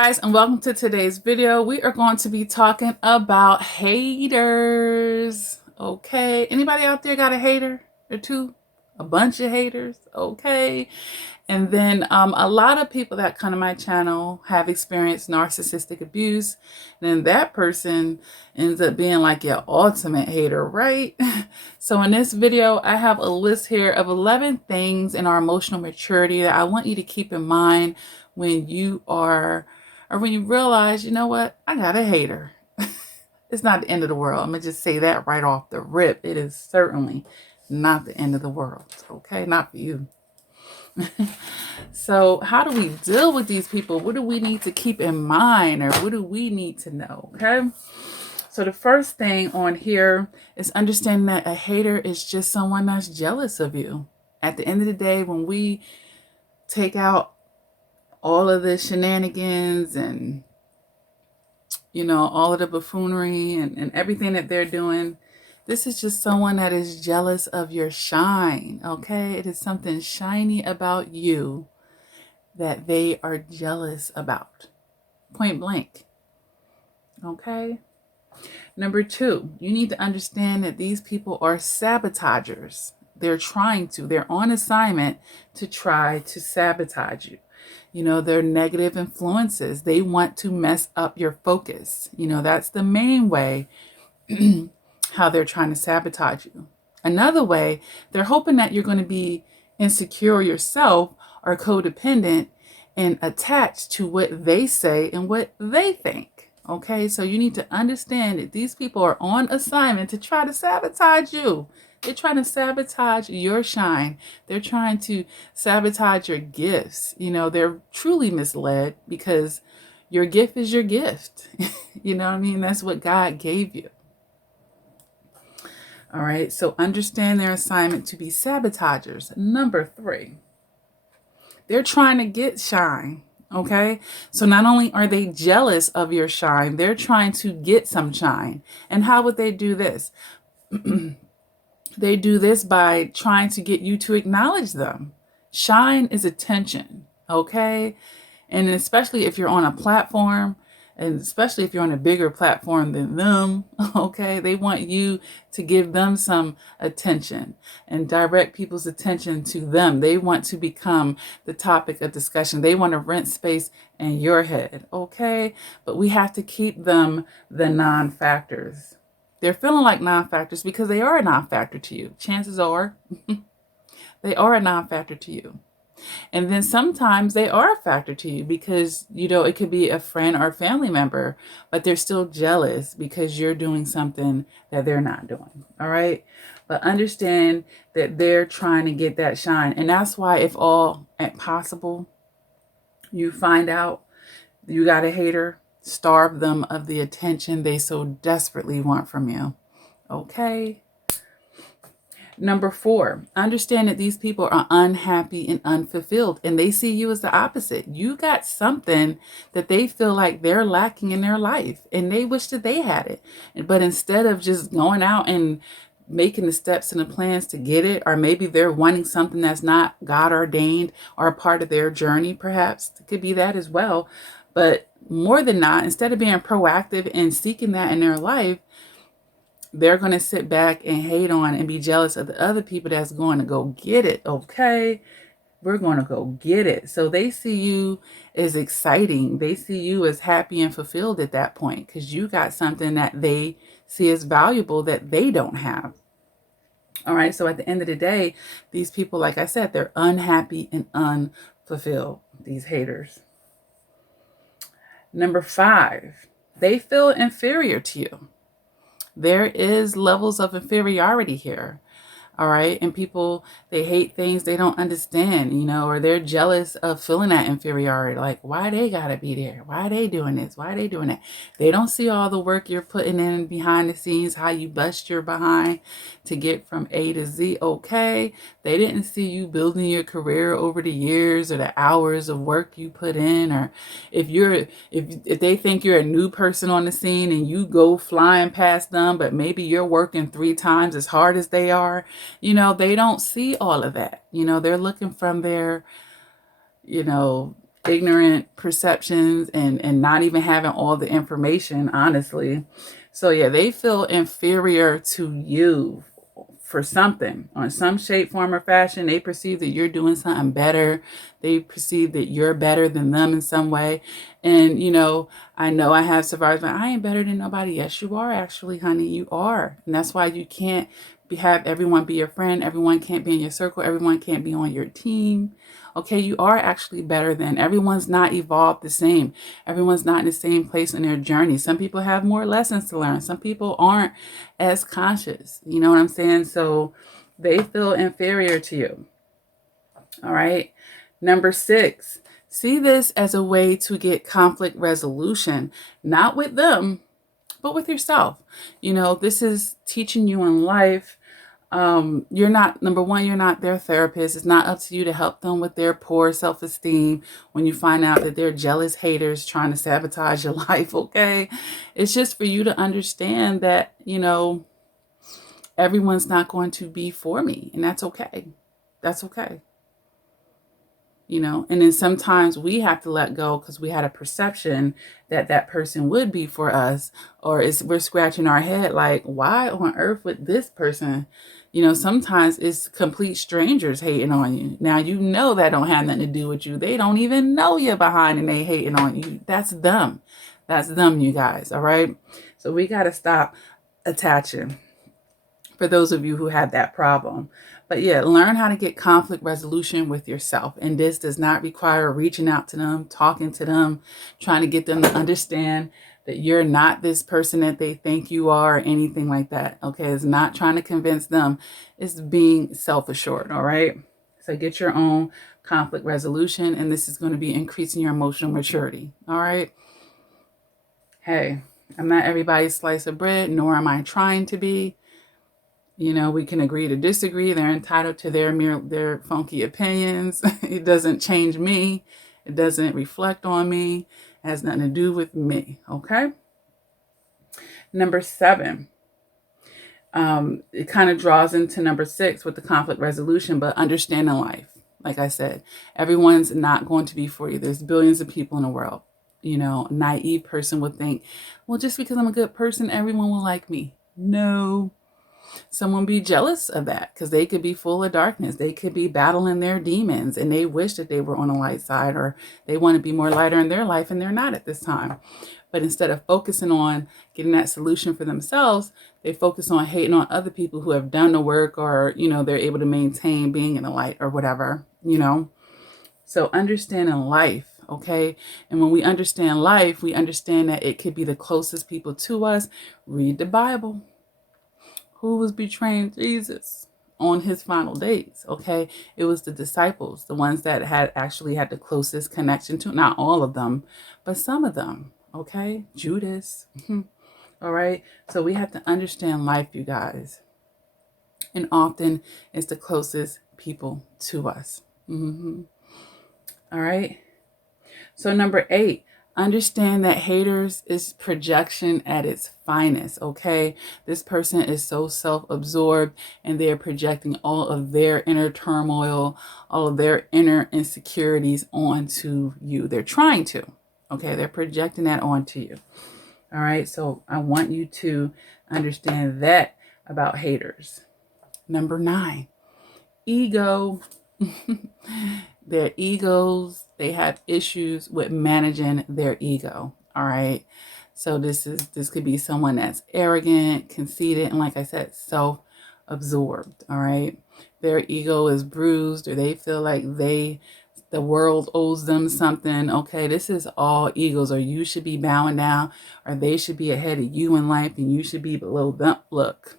guys, and welcome to today's video. We are going to be talking about haters. Okay, anybody out there got a hater or two? A bunch of haters? Okay. And then a lot of people that come to my channel have experienced narcissistic abuse. Then that person ends up being like your ultimate hater, right? So in this video, I have a list here of 11 things in our emotional maturity that I want you to keep in mind when you are, or when you realize, you know what, I got a hater. It's not the end of the world. I'm going to just say that right off the rip. It is certainly not the end of the world. Okay, not for you. So how do we deal with these people? What do we need to keep in mind, or what do we need to know? Okay. So the first thing on here is understanding that a hater is just someone that's jealous of you. At the end of the day, when we take out all of the shenanigans and, you know, all of the buffoonery and everything that they're doing, this is just someone that is jealous of your shine, okay? It is something shiny about you that they are jealous about. Point blank, okay? Number two, you need to understand that these people are sabotagers. They're on assignment to try to sabotage you. You know, they're negative influences. They want to mess up your focus. You know, that's the main way how they're trying to sabotage you. Another way, they're hoping that you're going to be insecure yourself or codependent and attached to what they say and what they think. Okay, so you need to understand that these people are on assignment to try to sabotage you. They're trying to sabotage your shine. They're trying to sabotage your gifts. You know, they're truly misled because your gift is your gift. You know what I mean? That's what God gave you. All right, so understand their assignment to be sabotagers. Number three, they're trying to get shine, okay? So not only are they jealous of your shine, they're trying to get some shine. And how would they do this? They do this by trying to get you to acknowledge them. Shine is attention, okay? And especially if you're on a platform, and especially if you're on a bigger platform than them, okay, they want you to give them some attention and direct people's attention to them. They want to become the topic of discussion. They want to rent space in your head, okay? But we have to keep them the non-factors. They're feeling like non-factors because they are a non-factor to you. Chances are they are a non-factor to you. And then sometimes they are a factor to you because, you know, it could be a friend or a family member, but they're still jealous because you're doing something that they're not doing. All right. But understand that they're trying to get that shine. And that's why, if all possible, you find out you got a hater, starve them of the attention they so desperately want from you. Okay. Number four, understand that these people are unhappy and unfulfilled, and they see you as the opposite. You got something that they feel like they're lacking in their life, and they wish that they had it. But instead of just going out and making the steps and the plans to get it, or maybe they're wanting something that's not God ordained or a part of their journey, perhaps. It could be that as well. But more than not, instead of being proactive and seeking that in their life, they're going to sit back and hate on and be jealous of the other people that's going to go get it. Okay, we're going to go get it. So they see you as exciting. They see you as happy and fulfilled at that point because you got something that they see as valuable that they don't have. All right, so at the end of the day, these people, like I said, they're unhappy and unfulfilled, these haters. Number five, they feel inferior to you. There is levels of inferiority here. All right. And people, they hate things they don't understand, you know, or they're jealous of feeling that inferiority. Like, why they got to be there? Why they doing this? Why they doing that? They don't see all the work you're putting in behind the scenes, how you bust your behind to get from A to Z. Okay. They didn't see you building your career over the years or the hours of work you put in. Or if they think you're a new person on the scene and you go flying past them, but maybe you're working 3 times as hard as they are. You know, they don't see all of that. You know, they're looking from their, you know, ignorant perceptions and not even having all the information, honestly. So yeah, they feel inferior to you for something, on some shape, form, or fashion. They perceive that you're doing something better. They perceive that you're better than them in some way. And, I know I have survivors, but I ain't better than nobody. Yes, you are actually, honey. You are. And that's why you can't have everyone be your friend. Everyone can't be in your circle. Everyone can't be on your team. Okay, you are actually better than. Everyone's not evolved the same. Everyone's not in the same place in their journey. Some people have more lessons to learn. Some people aren't as conscious. You know what I'm saying? So they feel inferior to you. All right. Number 6, see this as a way to get conflict resolution, not with them, but with yourself. This is teaching you in life. You're not, number one, you're not their therapist. It's not up to you to help them with their poor self-esteem when you find out that they're jealous haters trying to sabotage your life. Okay. It's just for you to understand that, everyone's not going to be for me, and that's okay. That's okay. And then sometimes we have to let go because we had a perception that that person would be for us, or we're scratching our head like, why on earth would this person, sometimes it's complete strangers hating on you. Now, that don't have nothing to do with you. They don't even know you're behind and they hating on you. That's them. That's them, you guys. All right. So we got to stop attaching, for those of you who have that problem. But yeah, learn how to get conflict resolution with yourself. And this does not require reaching out to them, talking to them, trying to get them to understand that you're not this person that they think you are or anything like that. Okay, it's not trying to convince them. It's being self-assured, all right? So get your own conflict resolution, and this is going to be increasing your emotional maturity, all right? Hey, I'm not everybody's slice of bread, nor am I trying to be. We can agree to disagree. They're entitled to their funky opinions. It doesn't change me. It doesn't reflect on me. It has nothing to do with me. Okay. Number 7. It kind of draws into number 6 with the conflict resolution, but understanding life. Like I said, everyone's not going to be for you. There's billions of people in the world. A naive person would think, well, just because I'm a good person, everyone will like me. No. Someone be jealous of that because they could be full of darkness. They could be battling their demons and they wish that they were on the light side, or they want to be more lighter in their life and they're not at this time. But instead of focusing on getting that solution for themselves, they focus on hating on other people who have done the work, or, they're able to maintain being in the light or whatever, So understanding life. Okay. And when we understand life, we understand that it could be the closest people to us. Read the Bible. Who was betraying Jesus on his final days? Okay, it was the disciples, the ones that had the closest connection to, not all of them, but some of them. Okay, Judas. All right, so we have to understand life, you guys, and often it's the closest people to us. All right, so number 8. Understand that haters is projection at its finest, okay? This person is so self-absorbed and they're projecting all of their inner turmoil, all of their inner insecurities onto you. They're trying to, okay? They're projecting that onto you, all right? So I want you to understand that about haters. Number 9, ego. Their egos, they have issues with managing their ego. All right. So this could be someone that's arrogant, conceited, and like I said, self-absorbed. All right. Their ego is bruised, or they feel like the world owes them something. Okay, this is all egos, or you should be bowing down, or they should be ahead of you in life and you should be below them. Look,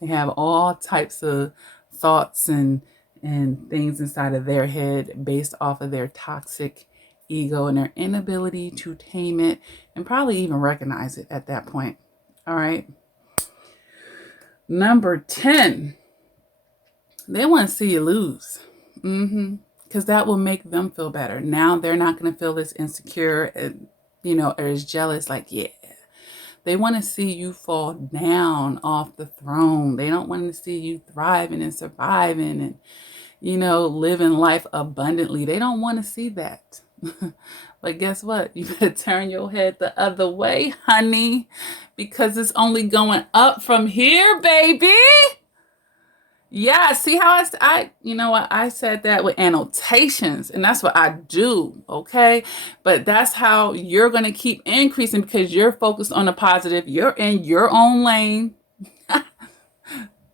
they have all types of thoughts and things inside of their head based off of their toxic ego and their inability to tame it and probably even recognize it at that point. All right. Number 10, they want to see you lose. Because that will make them feel better. Now they're not going to feel as insecure and, or as jealous. Like, yeah. They want to see you fall down off the throne. They don't want to see you thriving and surviving and, living life abundantly. They don't want to see that. But guess what? You better turn your head the other way, honey, because it's only going up from here, baby. Yeah, see how you know what? I said that with annotations, and that's what I do, okay? But that's how you're going to keep increasing because you're focused on the positive. You're in your own lane.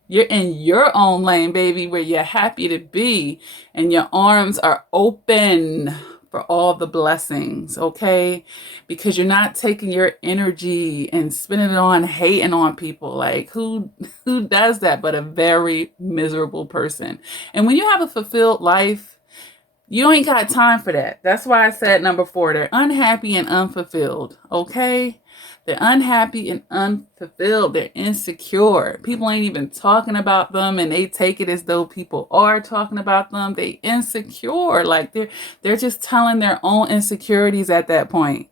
You're in your own lane, baby, where you're happy to be, and your arms are open for all the blessings, okay? Because you're not taking your energy and spending it on hating on people. Like who does that but a very miserable person? And when you have a fulfilled life, you ain't got time for that. That's why I said number 4, they're unhappy and unfulfilled, okay? They're unhappy and unfulfilled. They're insecure. People ain't even talking about them, and they take it as though people are talking about them. They insecure. Like they're just telling their own insecurities at that point.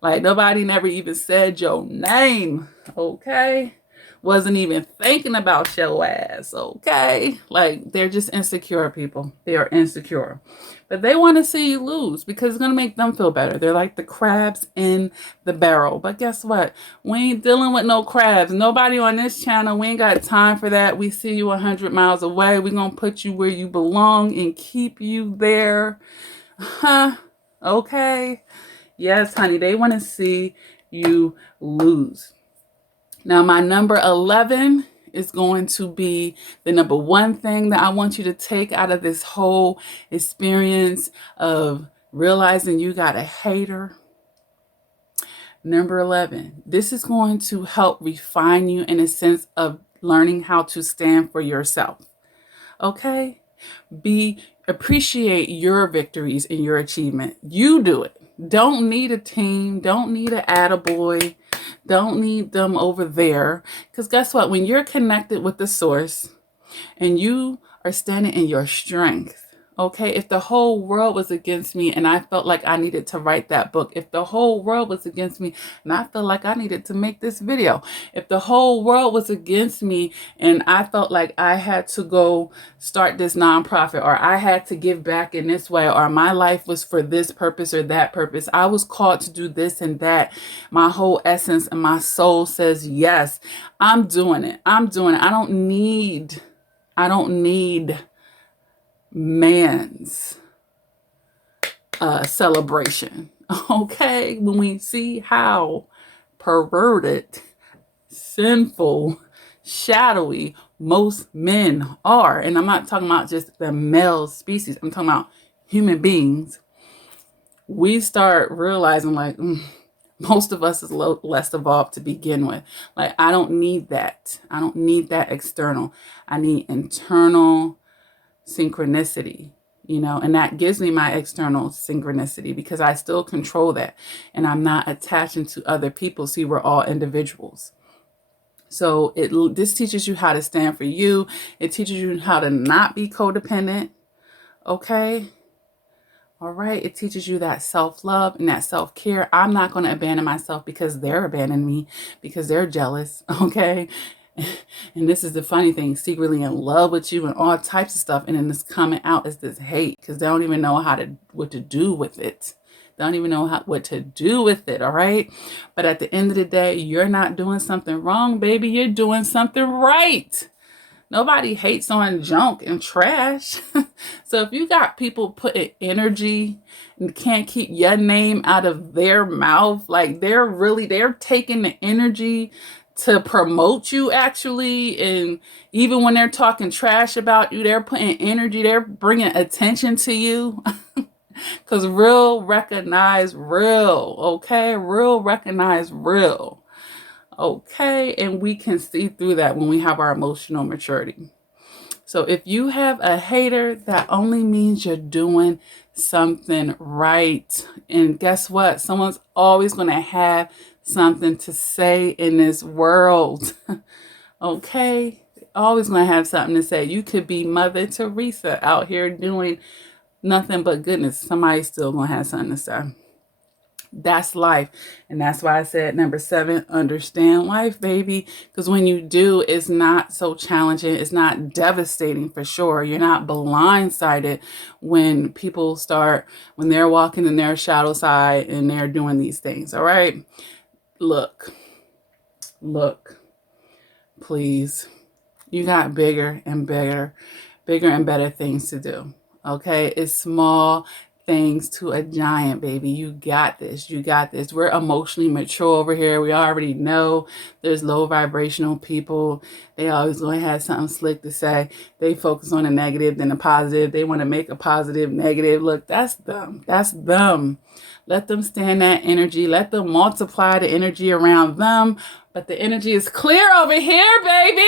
Like nobody never even said your name, okay? Wasn't even thinking about your ass, okay? Like they're just insecure people. They are insecure. But they want to see you lose because it's going to make them feel better. They're like the crabs in the barrel. But guess what? We ain't dealing with no crabs. Nobody on this channel, we ain't got time for that. We see you 100 miles away. We're going to put you where you belong and keep you there. Huh? Okay? Yes, honey, they want to see you lose. Now, my number 11 is going to be the number 1 thing that I want you to take out of this whole experience of realizing you got a hater. Number 11, this is going to help refine you in a sense of learning how to stand for yourself. Okay? Appreciate your victories and your achievement. You do it. Don't need a team. Don't need an attaboy. Don't need them over there. Because guess what? When you're connected with the source and you are standing in your strength, okay? If the whole world was against me and I felt like I needed to write that book, if the whole world was against me and I felt like I needed to make this video, if the whole world was against me and I felt like I had to go start this nonprofit or I had to give back in this way or my life was for this purpose or that purpose, I was called to do this and that, my whole essence and my soul says, yes, I'm doing it. I'm doing it. I don't need man's celebration. Okay, when we see how perverted, sinful, shadowy most men are, and I'm not talking about just the male species, I'm talking about human beings, we start realizing like most of us is less evolved to begin with. Like I don't need that. I don't need that external. I need internal synchronicity, you know, and that gives me my external synchronicity because I still control that and I'm not attaching to other people. See, we're all individuals. So this teaches you how to stand for you. It teaches you how to not be codependent. Okay. All right. It teaches you that self-love and that self-care. I'm not going to abandon myself because they're abandoning me because they're jealous. Okay. And this is the funny thing, secretly in love with you and all types of stuff. And then it's coming out as this hate because they don't even know what to do with it. They don't even know what to do with it. All right. But at the end of the day, you're not doing something wrong, baby. You're doing something right. Nobody hates on junk and trash. So if you got people putting energy and can't keep your name out of their mouth, like they're taking the energy to promote you actually. And even when they're talking trash about you, they're putting energy, they're bringing attention to you. Because real recognize real, okay? Real recognize real, okay? And we can see through that when we have our emotional maturity. So if you have a hater, that only means you're doing something right. And guess what? Someone's always going to have something to say in this world. Okay? Always going to have something to say. You could be Mother Teresa out here doing nothing but goodness. Somebody's still going to have something to say. That's life. And that's why I said number 7, understand life, baby. Because when you do, it's not so challenging. It's not devastating for sure. You're not blindsided when people start, when they're walking in their shadow side and they're doing these things. All right. Look, please. You got bigger and better things to do. Okay. It's small things to a giant, baby. You got this. You got this. We're emotionally mature over here. We already know there's low vibrational people. They always going to have something slick to say. They focus on the negative than the positive. They want to make a positive negative. Look, that's them. That's them. Let them stand that energy. Let them multiply the energy around them. But the energy is clear over here, baby.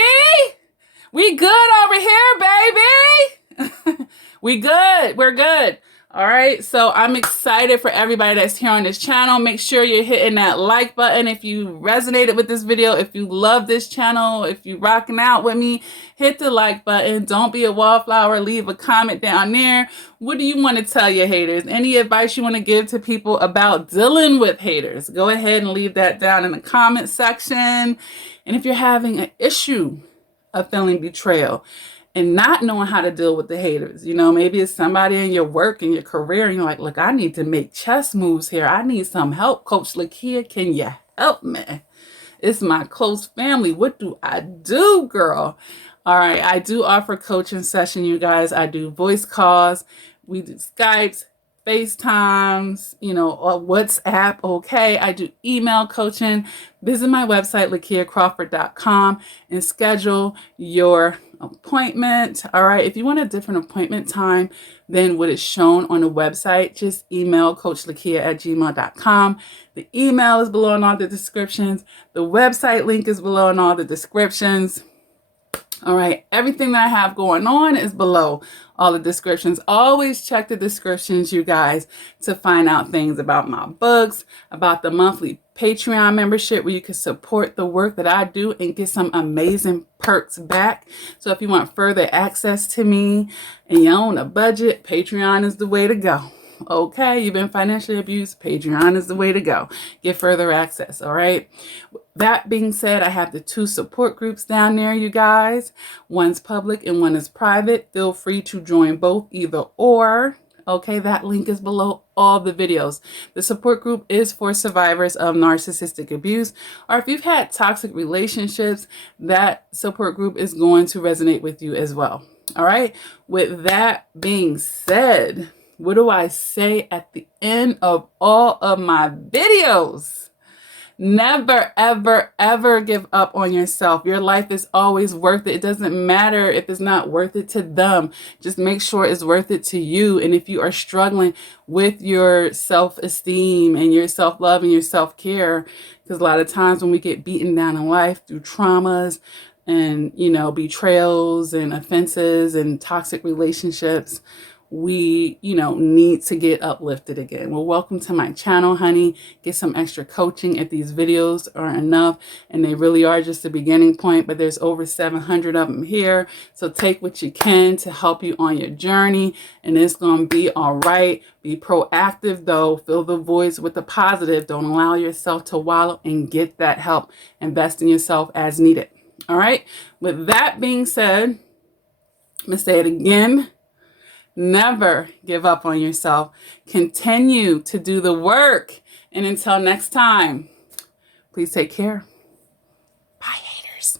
We good over here, baby. We good. We're good. All right. So I'm excited for everybody that's here on this channel. Make sure you're hitting that like button if you resonated with this video. If you love this channel, if you rocking out with me, hit the like button. Don't be a wallflower. Leave a comment down there. What do you want to tell your haters? Any advice you want to give to people about dealing with haters? Go ahead and leave that down in the comment section. And if you're having an issue of feeling betrayal and not knowing how to deal with the haters, you know, maybe it's somebody in your work and your career and you're like, look, I need to make chess moves here. I need some help. Coach Lakia, can you help me? It's my close family. What do I do, girl? All right. I do offer coaching session, you guys. I do voice calls. We do Skypes, FaceTimes, you know, or WhatsApp. Okay. I do email coaching. Visit my website, lakiacrawford.com, and schedule your appointment. All right. If you want a different appointment time than what is shown on the website, just email coachlakia@gmail.com. The email is below in all the descriptions. The website link is below in all the descriptions. All right. Everything that I have going on is below all the descriptions. Always check the descriptions, you guys, to find out things about my books, about the monthly Patreon membership where you can support the work that I do and get some amazing perks back. So if you want further access to me and you're on a budget, Patreon is the way to go. Okay, you've been financially abused, Patreon is the way to go. Get further access, all right? That being said, I have the 2 support groups down there, you guys. One's public and one is private. Feel free to join both, either or. Okay, that link is below all the videos. The support group is for survivors of narcissistic abuse, or if you've had toxic relationships, that support group is going to resonate with you as well. All right, with that being said, what do I say at the end of all of my videos? Never, ever, ever give up on yourself. Your life is always worth it. It doesn't matter if it's not worth it to them. Just make sure it's worth it to you. And if you are struggling with your self-esteem and your self-love and your self-care, because a lot of times when we get beaten down in life through traumas and, you know, betrayals and offenses and toxic relationships, we, you know, need to get uplifted again. Well, welcome to my channel, honey. Get some extra coaching if these videos are enough, and they really are just a beginning point, but there's over 700 of them here. So take what you can to help you on your journey, and it's going to be all right. Be proactive though. Fill the voids with the positive. Don't allow yourself to wallow, and get that help. Invest in yourself as needed. All right. With that being said, I'm going to say it again. Never give up on yourself. Continue to do the work. And until next time, please take care. Bye, haters.